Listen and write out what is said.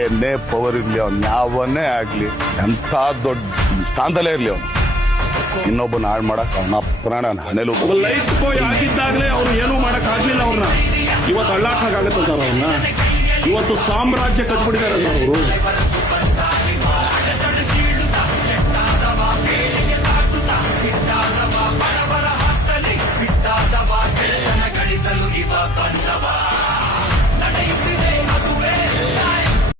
ಏನೇ ಪವರ್ ಇರ್ಲಿ ಅವ್ನು ಯಾವನ್ನೇ ಆಗ್ಲಿ ಎಂಥ ದೊಡ್ಡ ಸ್ಥಾನದಲ್ಲೇ ಇರ್ಲಿ ಅವನು ಇನ್ನೊಬ್ಬನ ಹಾಳು ಮಾಡಕ್ ಅವನ ಪ್ರಾಣ ಹಣೆಲು ಲೈಫ್ ಬಾಯ್ ಆಗಿದ್ದಾಗಲೇ ಅವ್ರು ಏನೂ ಮಾಡಕ್ ಆಗ್ಲಿಲ್ಲ ಅವ್ರನ್ನ. ಇವತ್ತು ಅಳ್ಳಾಟಾಗತ್ತೆ ಸರ್ ಅವ್ರನ್ನ. ಇವತ್ತು ಸಾಮ್ರಾಜ್ಯ ಕಟ್ಬಿಟ್ಟಿದ್ದಾರೆ ಅವರು. ಗಳಿಸಲು ಇವ ಬಂದವ